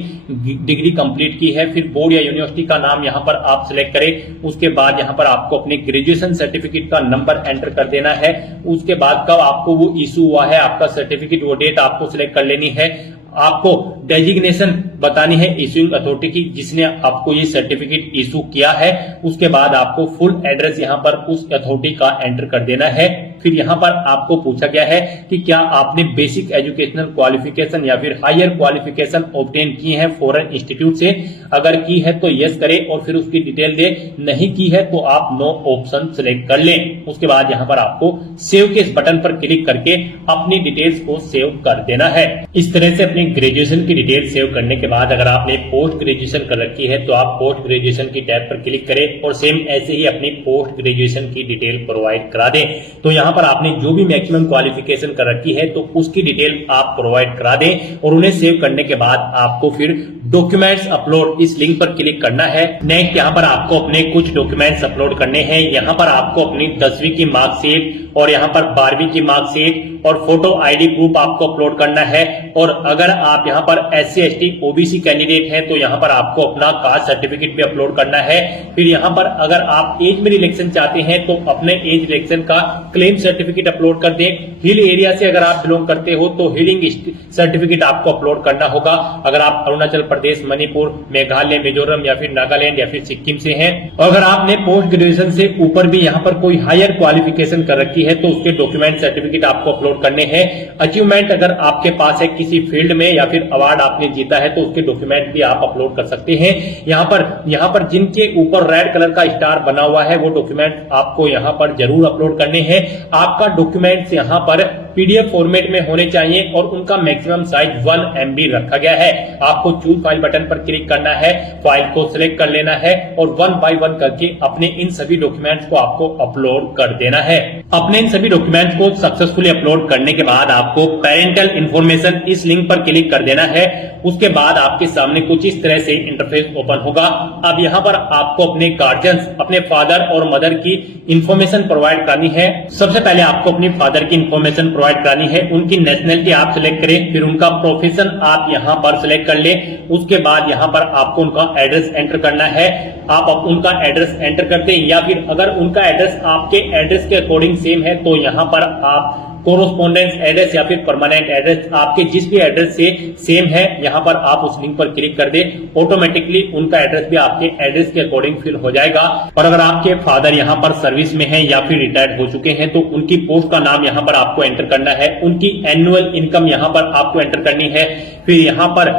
डिग्री कंप्लीट की है, फिर बोर्ड या यूनिवर्सिटी का नाम यहाँ पर आप सिलेक्ट करें। उसके बाद यहाँ पर आपको अपनी ग्रेजुएशन सर्टिफिकेट का नंबर एंटर कर देना है। उसके बाद कब आपको वो इशू हुआ है आपका सर्टिफिकेट, वो डेट आपको सिलेक्ट कर लेनी है। आपको डेजिग्नेशन बतानी है इश्यूइंग अथॉरिटी की जिसने आपको ये सर्टिफिकेट इशू किया है। उसके बाद आपको फुल एड्रेस यहाँ पर उस अथॉरिटी का एंटर कर देना है। फिर यहाँ पर आपको पूछा गया है कि क्या आपने बेसिक एजुकेशनल क्वालिफिकेशन या फिर हायर क्वालिफिकेशन ऑब्टेन की है फॉरेन इंस्टीट्यूट से। अगर की है तो यस करें और फिर उसकी डिटेल दे, नहीं की है तो आप नो ऑप्शन सिलेक्ट कर लें। उसके बाद यहाँ पर आपको सेव के इस बटन पर क्लिक करके अपनी डिटेल्स को सेव कर देना है। इस तरह से अपनी ग्रेजुएशन की डिटेल सेव करने के बाद अगर आपने पोस्ट ग्रेजुएशन कर रखी है तो आप पोस्ट ग्रेजुएशन की टैब पर क्लिक करें और सेम ऐसे ही अपनी पोस्ट ग्रेजुएशन की डिटेल प्रोवाइड करा दें। तो यहाँ पर आपने जो भी मैक्सिमम क्वालिफिकेशन कर रखी है तो उसकी डिटेल आप प्रोवाइड करा दें और उन्हें सेव करने के बाद आपको फिर डॉक्यूमेंट्स अपलोड इस लिंक पर क्लिक करना है। नेक्स्ट यहाँ पर आपको अपने कुछ डॉक्यूमेंट्स अपलोड करने हैं। यहाँ पर आपको अपनी 10वीं की मार्कशीट और यहाँ पर 12वीं की मार्कशीट और फोटो आईडी प्रूफ आपको अपलोड करना है। और अगर आप यहाँ पर SC ST OBC कैंडिडेट हैं तो यहाँ पर आपको अपना कास्ट सर्टिफिकेट भी अपलोड करना है। फिर यहाँ पर अगर आप एज में रिलेक्शन चाहते हैं तो अपने एज रिलेक्शन का क्लेम सर्टिफिकेट अपलोड कर दें। हिल एरिया से अगर आप बिलोंग करते हो तो हिलिंग सर्टिफिकेट आपको अपलोड करना होगा। अगर आप अरुणाचल प्रदेश, मणिपुर, मेघालय, मिजोरम या फिर नागालैंड या फिर सिक्किम से हैं और अगर आपने पोस्ट ग्रेजुएशन से ऊपर भी यहाँ पर कोई हायर क्वालिफिकेशन कर रखी है तो उसके डॉक्यूमेंट सर्टिफिकेट आपको अपलोड करने हैं। अचीवमेंट अगर आपके पास है किसी फील्ड में या फिर अवार्ड आपने जीता है तो उसके डॉक्यूमेंट भी आप अपलोड कर सकते हैं। यहाँ पर जिनके ऊपर रेड कलर का स्टार बना हुआ है वो डॉक्यूमेंट आपको यहाँ पर जरूर अपलोड करने हैं। आपका डॉक्यूमेंट्स यहाँ पर PDF फॉर्मेट में होने चाहिए और उनका मैक्सिमम साइज 1 MB रखा गया है। आपको चूज फाइल बटन पर क्लिक करना है, फाइल को सिलेक्ट कर लेना है और 1 बाय 1 करके अपने इन सभी डॉक्यूमेंट्स को आपको अपलोड कर देना है। अपने इन सभी डॉक्यूमेंट्स को सक्सेसफुली अपलोड करने के बाद आपको पेरेंटल इंफॉर्मेशन इस लिंक पर क्लिक कर देना है। उसके बाद आपके सामने कुछ इस तरह से इंटरफेस ओपन होगा। अब यहाँ पर आपको अपने गार्जियंस, अपने फादर और मदर की इंफॉर्मेशन प्रोवाइड करनी है। सबसे पहले आपको अपनी फादर की इंफॉर्मेशन प्रोवाइड करनी है। उनकी नेशनलिटी आप सिलेक्ट करें, फिर उनका प्रोफेशन आप यहाँ पर सिलेक्ट कर लें। उसके बाद यहाँ पर आपको उनका एड्रेस एंटर करना है। आप उनका एड्रेस एंटर कर दें या फिर अगर उनका एड्रेस आपके एड्रेस के अकॉर्डिंग सेम है तो यहाँ पर आप कोरोस्पोंडेंस एड्रेस या फिर परमानेंट एड्रेस आपके जिस भी एड्रेस से सेम है यहाँ पर आप उस लिंक पर क्लिक कर दें। ऑटोमेटिकली उनका एड्रेस भी आपके एड्रेस के अकॉर्डिंग फिल हो जाएगा। और अगर आपके फादर यहाँ पर सर्विस में हैं या फिर रिटायर्ड हो चुके हैं तो उनकी पोस्ट का नाम यहाँ पर आपको एंटर करना है। उनकी एनुअल इनकम यहाँ पर आपको एंटर करनी है। फिर यहाँ पर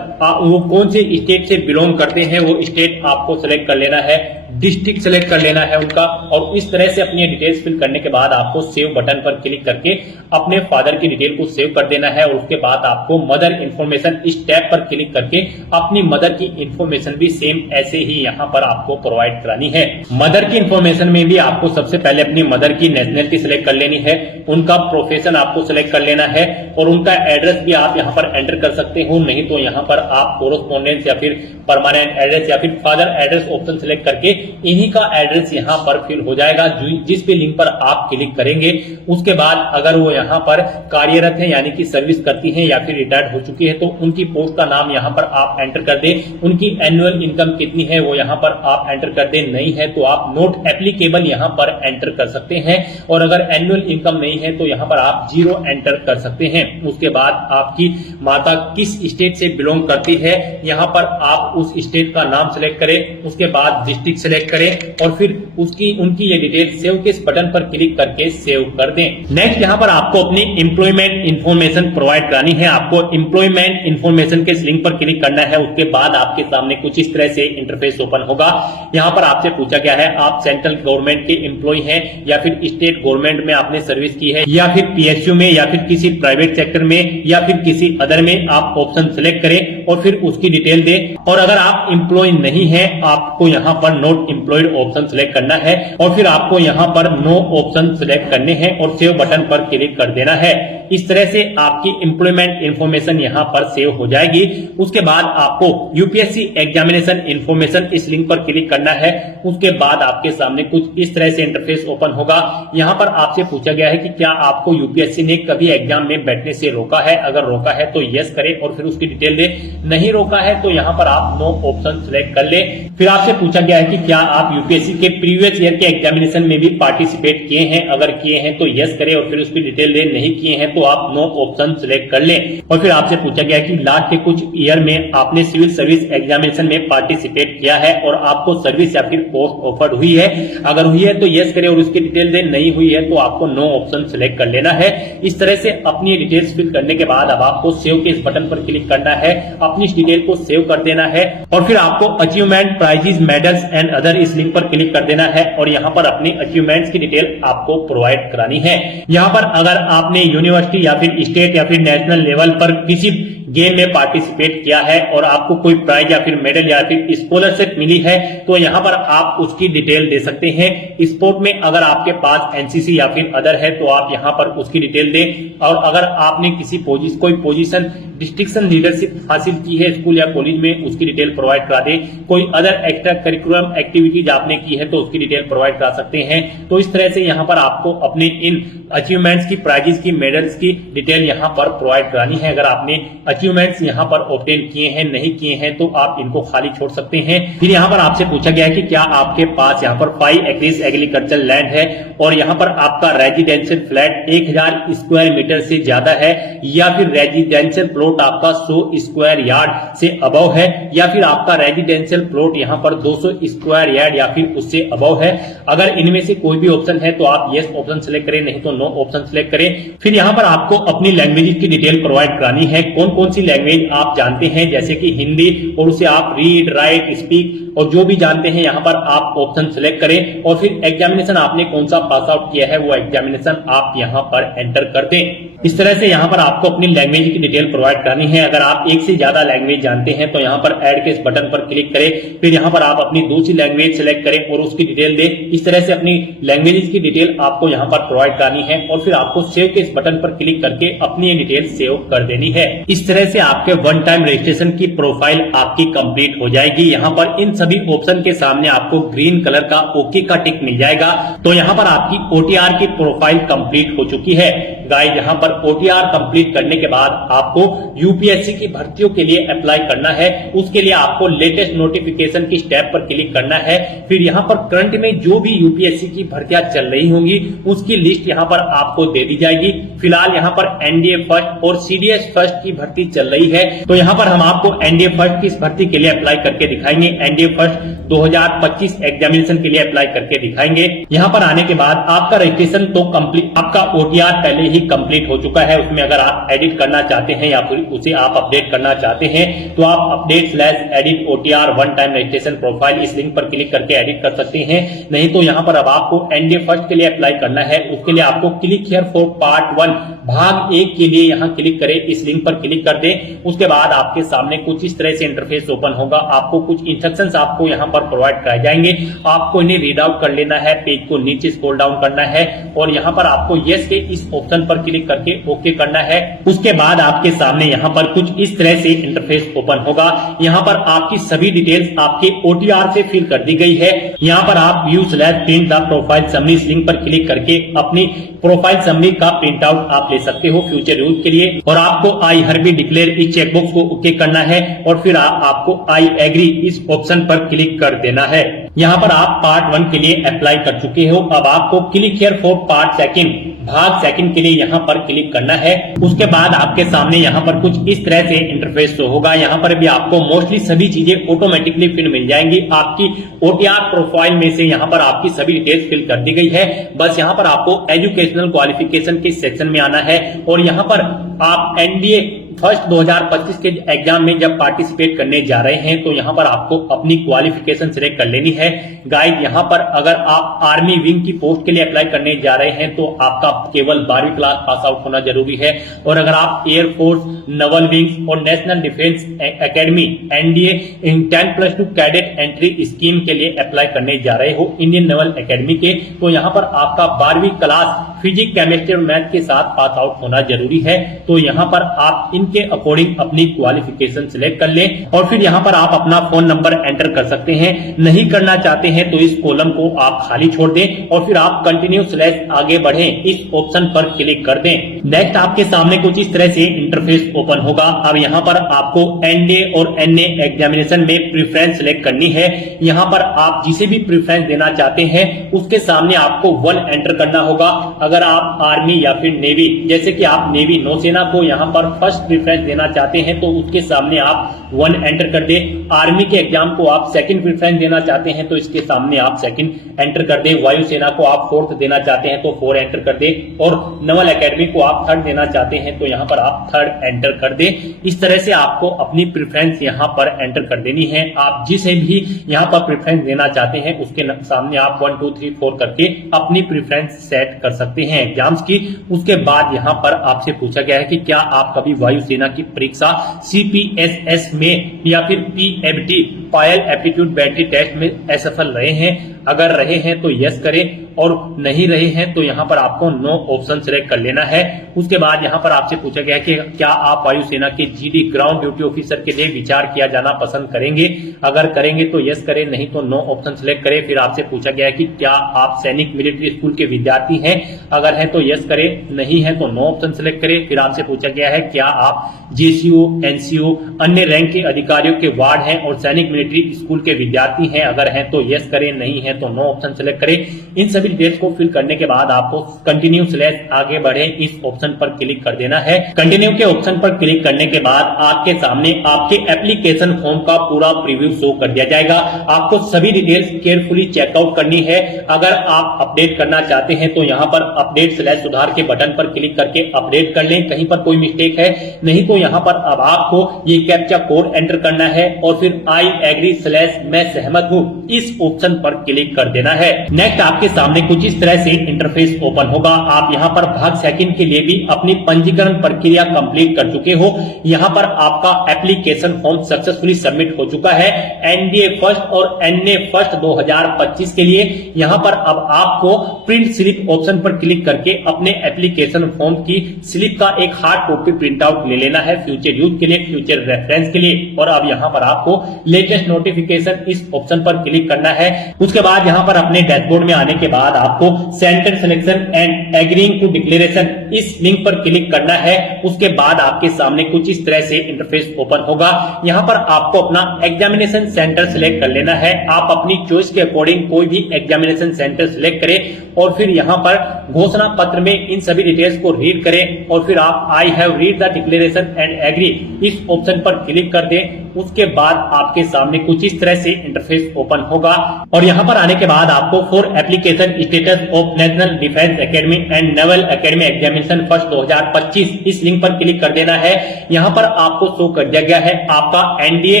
वो कौन से स्टेट से बिलोंग करते हैं वो स्टेट आपको सिलेक्ट कर लेना है, डिस्ट्रिक्ट सेलेक्ट कर लेना है उनका। और इस तरह से अपनी डिटेल्स फिल करने के बाद आपको सेव बटन पर क्लिक करके अपने फादर की डिटेल को सेव कर देना है। और उसके बाद आपको मदर इंफॉर्मेशन इस टैब पर क्लिक करके अपनी मदर की इंफॉर्मेशन भी सेम ऐसे ही यहाँ पर आपको प्रोवाइड करानी है। मदर की इंफॉर्मेशन में भी आपको सबसे पहले अपनी मदर की नेशनलिटी सिलेक्ट कर लेनी है, उनका प्रोफेशन आपको सिलेक्ट कर लेना है और उनका एड्रेस भी आप यहाँ पर एंटर कर सकते हो। नहीं तो यहाँ पर आप कोरोस्पोंडेंस या फिर परमानेंट एड्रेस या फिर फादर एड्रेस ऑप्शन सिलेक्ट करके इन्हीं का एड्रेस यहाँ पर फिल हो जाएगा। जिस भी लिंक पर आप क्लिक करेंगे उसके बाद अगर वो यहाँ पर कार्यरत है यानी कि सर्विस करती हैं या फिर रिटायर्ड हो चुकी है तो उनकी पोस्ट का नाम यहाँ पर आप एंटर कर दें। उनकी एनुअल इनकम कितनी है वो यहाँ पर आप एंटर कर दें। नहीं है तो आप नोट एप्लीकेबल यहाँ पर एंटर कर सकते हैं और अगर एनुअल इनकम नहीं है तो यहाँ पर आप 0 एंटर कर सकते हैं। उसके बाद आपकी माता किस स्टेट से बिलोंग करती है यहाँ पर आप उस स्टेट का नाम सिलेक्ट करें। उसके बाद डिस्ट्रिक्ट सिलेक्ट करें और फिर उनकी ये डिटेल सेव के इस बटन पर क्लिक करके सेव कर दें। नेक्स्ट यहाँ पर आपको अपनी एम्प्लॉयमेंट इंफॉर्मेशन प्रोवाइड करानी है। आपको एम्प्लॉयमेंट इंफॉर्मेशन के इस लिंक पर क्लिक करना है। उसके बाद आपके सामने कुछ इस तरह से इंटरफेस ओपन होगा। यहाँ पर आपसे पूछा गया है आप सेंट्रल गवर्नमेंट के एम्प्लॉय हैं या फिर स्टेट गवर्नमेंट में आपने सर्विस की है या फिर PSU में या फिर किसी प्राइवेट सेक्टर में या फिर किसी अदर में। आप ऑप्शन सिलेक्ट करें और फिर उसकी डिटेल दें। और अगर आप एम्प्लॉय नहीं है आपको यहाँ पर नॉट एम्प्लॉयड ऑप्शन सिलेक्ट करना है और फिर आपको यहाँ पर नो ऑप्शन सिलेक्ट करने हैं और सेव बटन पर क्लिक कर देना है। इस तरह से आपकी एम्प्लॉयमेंट इंफॉर्मेशन यहाँ पर सेव हो जाएगी। उसके बाद आपको यूपीएससी एग्जामिनेशन इंफॉर्मेशन इस लिंक पर क्लिक करना है। उसके बाद आपके सामने कुछ इस तरह से इंटरफेस ओपन होगा। यहाँ पर आपसे पूछा गया है कि क्या आपको यूपीएससी ने कभी एग्जाम में बैठने से रोका है, अगर रोका है तो यस करें और फिर उसकी डिटेल दे, नहीं रोका है तो यहाँ पर आप नो ऑप्शन सिलेक्ट कर ले। फिर आपसे पूछा गया है कि क्या आप यूपीएससी के प्रीवियस ईयर के एग्जामिनेशन में भी पार्टिसिपेट किए हैं, अगर किए हैं तो यस करें और फिर उसकी डिटेल दे, नहीं किए हैं तो आप नो ऑप्शन सिलेक्ट कर ले। और फिर आपसे पूछा गया है कि लास्ट के कुछ ईयर में आपने सिविल सर्विस एग्जामिनेशन में पार्टिसिपेट किया है और आपको सर्विस या फिर पोस्ट ऑफर्ड हुई है, अगर हुई है तो यस करें और उसकी डिटेल दे, नहीं हुई है तो आपको नो ऑप्शन सिलेक्ट कर लेना है। इस तरह से अपनी डिटेल्स फिल करने के बाद अब आपको सेव के इस बटन पर क्लिक करना है, अपनी इस डिटेल को सेव कर देना है और फिर आपको achievement, prizes, medals and other इस लिंक पर क्लिक कर देना है और यहाँ पर अपनी अचीवमेंट्स की डिटेल आपको प्रोवाइड करानी है। यहाँ पर अगर आपने यूनिवर्सिटी या फिर स्टेट या फिर नेशनल लेवल पर किसी गेम में पार्टिसिपेट किया है और आपको कोई प्राइज या फिर मेडल या फिर स्कॉलरशिप मिली है तो यहाँ पर आप उसकी डिटेल दे सकते हैं। स्पोर्ट में अगर आपके पास एनसीसी या फिर अदर है तो आप यहाँ पर उसकी डिटेल दें और अगर आपने किसी कोई पोजीशन डिस्ट्रिक्शन लीडरशिप हासिल की है स्कूल या कॉलेज में, उसकी डिटेल प्रोवाइड करा दें। कोई अदर एक्स्ट्रा करिकुलम एक्टिविटीज आपने की है तो उसकी डिटेल प्रोवाइड करा सकते हैं। तो इस तरह से यहाँ पर आपको अपने इन अचीवमेंट्स की, प्राइजेस की, मेडल्स की डिटेल यहाँ पर प्रोवाइड करानी है। अगर आपने अचीवमेंट्स यहाँ पर ऑब्टेन किए हैं, नहीं किए हैं तो आप इनको खाली छोड़ सकते हैं। फिर यहाँ पर आपसे पूछा गया है कि क्या आपके पास यहाँ पर 5 एकड़ एग्रीकल्चर लैंड है और यहाँ पर आपका रेजिडेंशियल फ्लैट 1000 स्क्वायर मीटर से ज्यादा है या फिर रेजिडेंशियल प्लॉट आपका 100 स्क्वायर यार्ड से अबव है या फिर आपका रेजिडेंशियल प्लॉट यहाँ पर 200 स्क्वायर यार्ड या फिर उससे अबव है। अगर इनमें से कोई भी ऑप्शन है तो आप यस ऑप्शन सिलेक्ट करें, नहीं तो नो ऑप्शन सिलेक्ट करें। फिर यहाँ पर आपको अपनी लैंग्वेज की डिटेल प्रोवाइड करानी है। कौन कौन सी लैंग्वेज आप जानते हैं, जैसे कि हिंदी, और उसे आप रीड, राइट, स्पीक और जो भी जानते हैं यहाँ पर आप ऑप्शन सिलेक्ट करें और फिर एग्जामिनेशन आपने कौन सा पास आउट किया है वो एग्जामिनेशन आप यहाँ पर एंटर कर दें। इस तरह से यहाँ पर आपको अपनी लैंग्वेज की डिटेल प्रोवाइड करानी है। अगर आप एक से ज्यादा लैंग्वेज जानते हैं तो यहाँ पर ऐड के इस बटन पर क्लिक करें, फिर यहाँ पर आप अपनी दूसरी लैंग्वेज सिलेक्ट करें और उसकी डिटेल दें। इस तरह से अपनी लैंग्वेज की डिटेल आपको यहाँ पर प्रोवाइड करानी है और फिर आपको सेव के इस बटन पर क्लिक करके अपनी ये डिटेल सेव कर देनी है। इस तरह से आपके वन टाइम रजिस्ट्रेशन की प्रोफाइल आपकी कंप्लीट हो जाएगी। यहाँ पर इन सभी ऑप्शन के सामने आपको ग्रीन कलर का ओके का टिक मिल जाएगा। तो यहाँ पर आपकी ओटीआर की प्रोफाइल कंप्लीट हो चुकी है। गाइस, यहाँ पर ओटीआर कंप्लीट करने के बाद आपको यूपीएससी की भर्तियों के लिए अप्लाई करना है। उसके लिए आपको लेटेस्ट नोटिफिकेशन की स्टेप पर क्लिक करना है। फिर यहाँ पर करंट में जो भी यूपीएससी की भर्तियां चल रही होंगी उसकी लिस्ट यहाँ पर आपको दे दी जाएगी। फिलहाल यहाँ पर एनडीए फर्स्ट और सीडीएस फर्स्ट की भर्ती चल रही है तो यहाँ पर हम आपको एनडीए फर्स्ट की इस भर्ती के लिए अप्लाई करके दिखाएंगे। एनडीए फर्स्ट 2025 एग्जामिनेशन के लिए अप्लाई करके दिखाएंगे। यहाँ पर आने के बाद आपका रजिस्ट्रेशन तो कंप्लीट, आपका ओटीआर पहले ही कंप्लीट हो चुका है। उसमें अगर आप एडिट करना चाहते हैं या फिर उसे आप अपडेट करना चाहते हैं तो आप update edit OTR one time registration profile इस लिंक पर क्लिक करके एडिट कर सकते हैं। नहीं तो यहाँ पर अब आपको एनडीए फर्स्ट के लिए अप्लाई करना है। उसके लिए आपको क्लिक हियर फॉर पार्ट 1 भाग 1 के लिए यहाँ क्लिक करें, इस लिंक पर क्लिक कर दें। उसके बाद आपके सामने कुछ इस तरह से इंटरफेस ओपन होगा। आपको कुछ इंस्ट्रक्शंस आपको यहाँ पर प्रोवाइड कराए जाएंगे। आपको इन्हें रीड आउट कर लेना है, पेज को नीचे स्क्रॉल डाउन करना है और यहाँ पर आपको यस के इस ऑप्शन पर क्लिक करके ओके करना है। उसके बाद आपके सामने यहाँ पर कुछ इस तरह से इंटरफेस ओपन होगा। यहाँ पर आपकी सभी डिटेल्स आपके ओटीआर से फिल कर दी गई है। यहाँ पर आप व्यू/प्रिंट द प्रोफाइल समरी इस लिंक पर क्लिक करके अपनी प्रोफाइल समरी का प्रिंट आउट आप ले सकते हो फ्यूचर यूज के लिए। और आपको आई हरबी डिक्लेयर इस चेकबॉक्स को ओके करना है और फिर आपको आई एग्री इस ऑप्शन पर क्लिक कर देना है। यहाँ पर आप पार्ट 1 के लिए अप्लाई कर चुके हो। अब आपको क्लिक हियर फॉर पार्ट 2 भाग 2 के लिए यहाँ पर क्लिक करना है। उसके बाद आपके सामने यहाँ पर कुछ इस तरह से इंटरफेस शो होगा। यहाँ पर भी आपको मोस्टली सभी चीजें ऑटोमेटिकली फिल मिल जाएंगी। आपकी ओटीआर प्रोफाइल में से यहाँ पर आपकी सभी डिटेल्स फिल कर दी गई है। बस यहाँ पर आपको एजुकेशनल क्वालिफिकेशन के सेक्शन में आना है और यहाँ पर आप एनडीए फर्स्ट 2025 के एग्जाम में जब पार्टिसिपेट करने जा रहे हैं तो यहाँ पर आपको अपनी क्वालिफिकेशन सिलेक्ट कर लेनी है। गाइस यहाँ पर अगर आप आर्मी विंग की पोस्ट के लिए अप्लाई करने जा रहे हैं तो आपका केवल 12वीं क्लास पास आउट होना जरूरी है। और अगर आप एयरफोर्स, नवल विंग्स और national defence academy NDA in 10+2 cadet entry scheme के लिए अप्लाई करने जा रहे हो इंडियन नेवल एकेडमी के, तो यहाँ पर आपका 12वीं क्लास फिजिक्स, केमिस्ट्री और मैथ के साथ पास आउट होना जरूरी है। तो यहाँ पर आप इनके अकॉर्डिंग अपनी क्वालिफिकेशन सिलेक्ट कर लें और फिर यहाँ पर आप अपना फोन नंबर एंटर कर सकते हैं। नहीं करना चाहते हैं तो इस कॉलम को आप खाली छोड़ दें और फिर आप कंटिन्यू स्लैश आगे बढ़ें इस ऑप्शन पर क्लिक कर दें। नेक्स्ट आपके सामने कुछ इस तरह से इंटरफेस ओपन होगा। अब यहाँ पर आपको एनडीए और एनए एग्जामिनेशन में प्रेफरेंस सिलेक्ट करनी है। यहाँ पर आप जिसे भी प्रेफरेंस देना चाहते हैं उसके सामने आपको 1 एंटर करना होगा। अगर आप आर्मी या फिर नेवी, जैसे कि आप नेवी नौसेना को यहाँ पर फर्स्ट प्रेफरेंस देना चाहते हैं तो उसके सामने आप 1 एंटर कर दे। आर्मी के एग्जाम को आप सेकंड प्रेफरेंस देना चाहते हैं तो इसके सामने आप सेकंड एंटर कर दे। वायुसेना को आप 4th देना चाहते हैं तो 4 एंटर कर दे और नवल एकेडमी को आप 3rd देना चाहते हैं तो यहाँ पर आप 3rd एंटर कर दे। इस तरह से आपको अपनी प्रेफरेंस यहाँ पर एंटर कर देनी है। आप जिसे भी यहाँ पर प्रेफरेंस देना चाहते हैं उसके सामने आप 1 2 3 4 करके अपनी प्रेफरेंस सेट कर सकते हैं एग्जाम्स की। उसके बाद यहाँ पर आपसे पूछा गया है कि क्या आप कभी वायुसेना की परीक्षा सीपीएसएस में या फिर पीएफडी पायल एप्टीट्यूड बैटरी टेस्ट में असफल रहे हैं। अगर रहे हैं तो यस करें और नहीं रहे हैं तो यहाँ पर आपको नो ऑप्शन सिलेक्ट कर लेना है। उसके बाद यहाँ पर आपसे पूछा गया है कि क्या आप वायुसेना के जीडी ग्राउंड ड्यूटी ऑफिसर के लिए विचार किया जाना पसंद करेंगे। अगर करेंगे तो यस करें, नहीं तो नो ऑप्शन सिलेक्ट करें। फिर आपसे पूछा गया है कि क्या आप सैनिक मिलिट्री स्कूल के विद्यार्थी हैं। अगर है तो यस करें, नहीं है तो नो ऑप्शन सिलेक्ट करें। फिर आपसे पूछा गया है क्या आप जेसीओ, एनसीओ, अन्य रैंक के अधिकारियों के वार्ड हैं और सैनिक मिलिट्री स्कूल के विद्यार्थी हैं। अगर है तो यस करें, नहीं है तो नो ऑप्शन सेलेक्ट करें। इन सभी डिटेल्स को फिल करने के बाद आपको कंटिन्यू स्लैश आगे बढ़े इस ऑप्शन पर क्लिक कर देना है। कंटिन्यू के ऑप्शन पर क्लिक करने के बाद आपके सामने आपके एप्लीकेशन फॉर्म का पूरा प्रीव्यू शो कर दिया जाएगा। आपको सभी डिटेल्स केयरफुली चेकआउट करनी है। अगर आप अपडेट करना चाहते हैं तो यहाँ पर अपडेट स्लैश सुधार के बटन पर क्लिक करके अपडेट कर लें। कहीं पर कोई मिस्टेक है नहीं तो यहाँ पर अब आपको ये कैप्चा कोड एंटर करना है और फिर आई एग्री स्लैश मैं सहमत हूँ इस ऑप्शन पर क्लिक कर देना है। नेक्स्ट आपके सामने कुछ इस तरह से इंटरफेस ओपन होगा। आप यहाँ पर भाग सेकंड के लिए भी अपनी पंजीकरण प्रक्रिया कंप्लीट कर चुके हो। यहाँ पर आपका एप्लीकेशन फॉर्म सक्सेसफुली सबमिट हो चुका है एनडीए फर्स्ट और एनए फर्स्ट 2025 के लिए। यहाँ पर अब आपको प्रिंट स्लिप ऑप्शन पर क्लिक करके अपने एप्लीकेशन फॉर्म की स्लिप का एक हार्ड कॉपी प्रिंट आउट ले लेना है फ्यूचर यूज के लिए, फ्यूचर रेफरेंस के लिए। और अब यहाँ पर आपको लेटेस्ट नोटिफिकेशन इस ऑप्शन पर क्लिक करना है। उसके बाद यहाँ पर अपने डैशबोर्ड में आने के बाद आपको centre selection and agreeing to declaration इस लिंक पर क्लिक करना है। उसके बाद आपके सामने कुछ इस तरह से इंटरफेस ओपन होगा। यहाँ पर आपको अपना एग्जामिनेशन सेंटर सिलेक्ट कर लेना है। आप अपनी चॉइस के अकॉर्डिंग कोई भी एग्जामिनेशन सेंटर सिलेक्ट करें और फिर यहाँ पर घोषणा पत्र में इन सभी डिटेल्स को रीड करें और फिर आप I have read the declaration and agree इस ऑप्शन पर क्लिक कर दें। उसके बाद आपके सामने कुछ इस तरह से इंटरफेस ओपन होगा और यहाँ पर आने के बाद आपको for application status of national defence academy and naval academy examination first 2025 इस लिंक पर क्लिक कर देना है। यहाँ पर आपको शो कर दिया गया है आपका एनडीए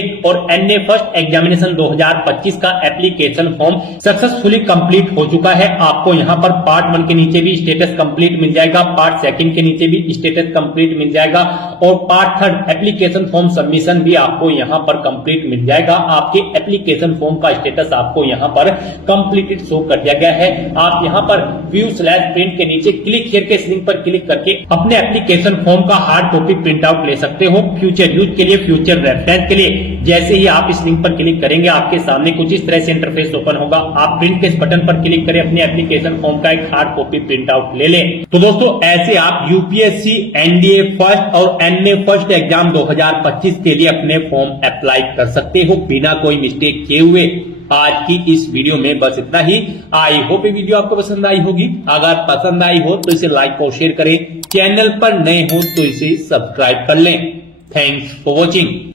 और एनए फर्स्ट एग्जामिनेशन 2025 का एप्लीकेशन फॉर्म सक्सेसफुली कंप्लीट हो चुका है। आपको यहाँ पर पार्ट 1 के नीचे भी स्टेटस कंप्लीट मिल जाएगा, पार्ट 2 के नीचे भी स्टेटस कंप्लीट मिल जाएगा और पार्ट 3 एप्लीकेशन फॉर्म सबमिशन भी आपको यहाँ पर कंप्लीट मिल जाएगा। आपके एप्लीकेशन फॉर्म का स्टेटस आपको यहाँ पर कंप्लीटेड शो कर दिया गया है। आप यहाँ पर व्यू स्लैश प्रिंट के नीचे क्लिक हियर के लिंक पर क्लिक करके अपने एप्लीकेशन फॉर्म का हार्ड कॉपी प्रिंट आउट ले सकते हो फ्यूचर यूज के लिए, फ्यूचर रेफरेंस के लिए। जैसे ही आप इस लिंक पर क्लिक करेंगे आपके सामने कुछ इस तरह से इंटरफेस ओपन होगा। आप प्रिंट के इस बटन पर क्लिक करें, अपने एप्लीकेशन फॉर्म का एक हार्ड कॉपी प्रिंट आउट ले लें। तो दोस्तों ऐसे आप यूपीएससी एनडीए फर्स्ट और एनए फर्स्ट एग्जाम 2025 के लिए अपने फॉर्म अप्लाई कर सकते हो बिना कोई मिस्टेक किए हुए। आज की इस वीडियो में बस इतना ही। आई होप ये वीडियो आपको पसंद आई होगी। अगर पसंद आई हो तो इसे लाइक और शेयर करें। चैनल पर नए हो तो इसे सब्सक्राइब कर लें। Thanks for watching.